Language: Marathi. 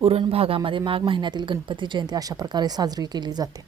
उरण भागामध्ये माघ महिन्यातील गणपती जयंती अशा प्रकारे साजरी केली जाते.